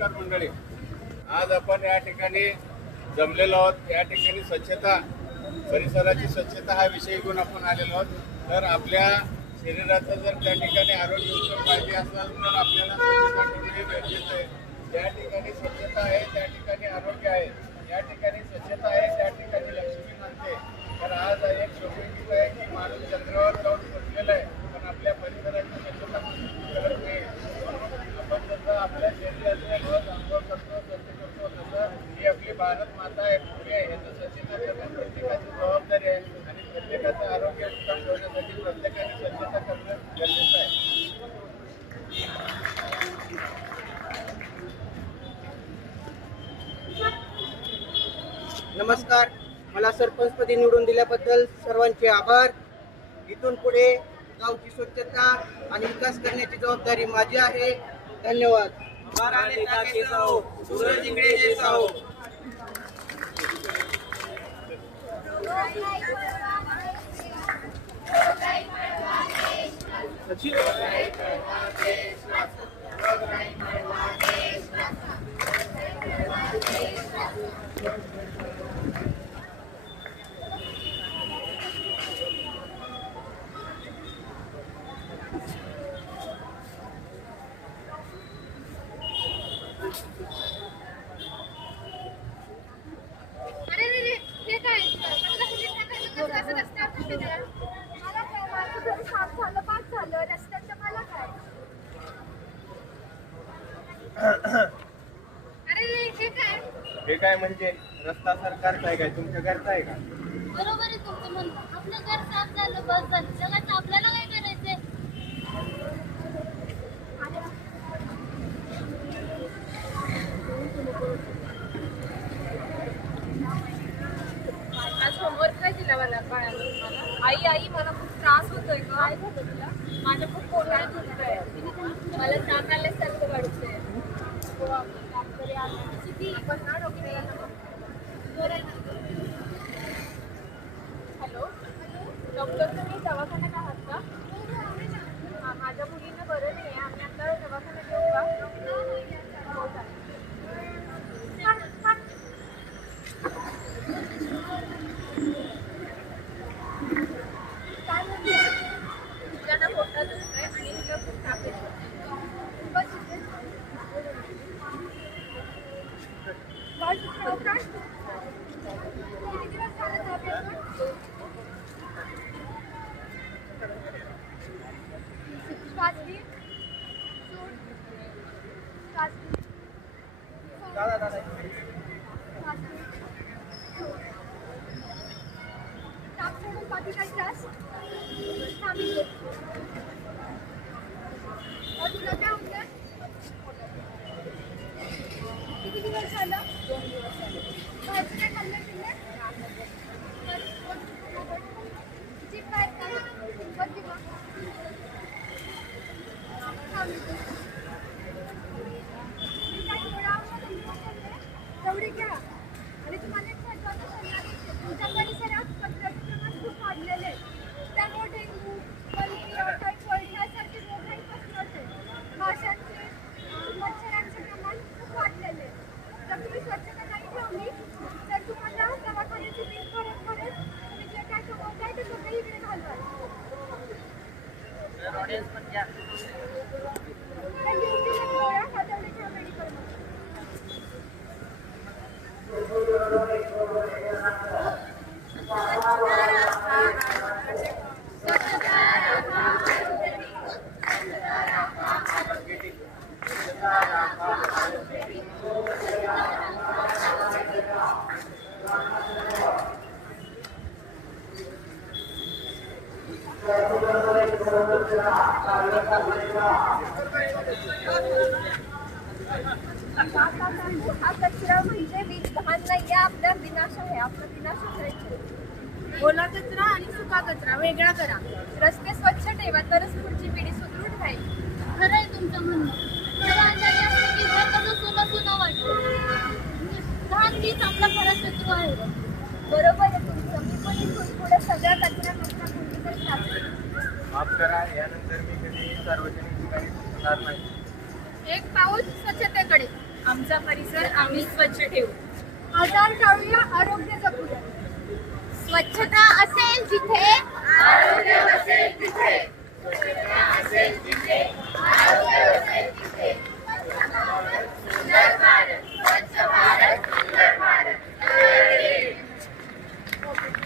नमस्कार मंडळी. आज आपण या ठिकाणी जमलेलो आहोत. या ठिकाणी स्वच्छता, परिसराची स्वच्छता हा विषय घेऊन आपण आलेलो आहोत. तर आपल्या शरीराचं जर त्या ठिकाणी आरोग्य उत्तम पाहिजे असेल तर आपल्याला स्वच्छता ठेवणे गरजेचं आहे. ज्या ठिकाणी स्वच्छता आहे त्या ठिकाणी आरोग्य आहे. या ठिकाणी स्वच्छता आहे त्या ठिकाणी लक्ष्मी नांदते. तर आज एक शोभेची आहे की माणूस चंद्रावर जाऊन पोचलेला आहे, पण आपल्या परिसराची स्वच्छता करत नाही. आपण जसं आपल्या शरीराचं रोज आंघोळ करतो, स्वच्छ करतो, तसं ही आपली भारत माता आहे, पुढे आहे. याचं स्वच्छता करणं प्रत्येकाची जबाबदारी आहे आणि प्रत्येकाचं आरोग्य उत्तम ठेवण्यासाठी प्रत्येकाने स्वच्छता करणं गरजेचं आहे. नमस्कार. मला सरपंचपदी निवडून दिल्याबद्दल सर्वांचे आभार. इथून पुढे गावची स्वच्छता आणि विकास करण्याची जबाबदारी माझी आहे. धन्यवाद. हे काय म्हणजे रस्ता सरकारचा आहे काय, तुमच्या घरचा आहे का? बरोबर आहे तुमचं म्हणणं. आपलं घर साफ झालं बस झालं, जगाचं आपल्याला काय करायचंय? आज होमवर्क काय दिला मला बाळाला? आई मला खूप त्रास होतोय ग. काय होतं तुला? माझ्या खूप पोटात दुखतंय. मला ताप आल्यासारखं वाटतंय. हॅलो डॉक्टर, तुम्ही दवाखान्यात आहात का? माझ्या मुलीनं बरं नाही आहे. आम्ही आता दवाखान्यात येऊ का? हो चालेल. काय म्हणते? तिच्यानं पोटात दुखतंय आणि तिला खूप ताप येतो. बस किती दिवस झालं ताप येतो? श्वास घे. सोड. श्वास घे. श्वास घे. सोड. ताप सोडून बाकी काही त्रास? थांबी. तुला काय होतं? किती दिवस झालं? 2 दिवस झाले. बाहेरचं काय खाल्लं पिल्लं? जीभ बाहेर काढा. वरती बघ. मी काय थोडं औषध तेवढी घ्या. आणि तुम्हाला एक महत्त्वाचं सांगणार, तुमच्या परिसरात कचऱ्याचं प्रमाण खूप वाढलेलं आहे. त्यामुळे डेंग्यू, मलेरिया, टायफॉइड यासारखे रोगही पसरत आहेत. माशांचे, मच्छरांचे प्रमाण खूप वाढलेले आहे. जर तुम्ही स्वच्छता नाही ठेवली तर तुम्हाला दवाखान्याची बिल भरत तुम्ही जे काय कमवताय ते सगळं इकडे घालवाल. गोळ्या खात्यावले किंवा मेडिकलमध्ये. हा कचरा म्हणजे घाण नाही, आपला विनाश आहे. आपला विनाश करायचा. ओला कचरा आणि सुका कचरा वेगळा करा. रस्ते स्वच्छ ठेवा तरच पुढची पिढी सुदृढ राहील. खरं आहे तुमचं म्हणणं. थोडं अंधारी असलं की घर कसं सुनं वाटतं. घाण हीच आपला खरा शत्रू आहे. बरोबर आहे तुमचं. मी पण इथून पुढे सगळ्या कचरा कुठेतरी टाकते. माफ करा, यानंतर मी कधी सार्वजनिक ठिकाणी थुंकणार नाही. एक पाऊल स्वच्छतेकडे. आमचा परिसर आम्ही स्वच्छ ठेवू. आजार टाळूया, आरोग्य जपूया. स्वच्छता असेल जिथे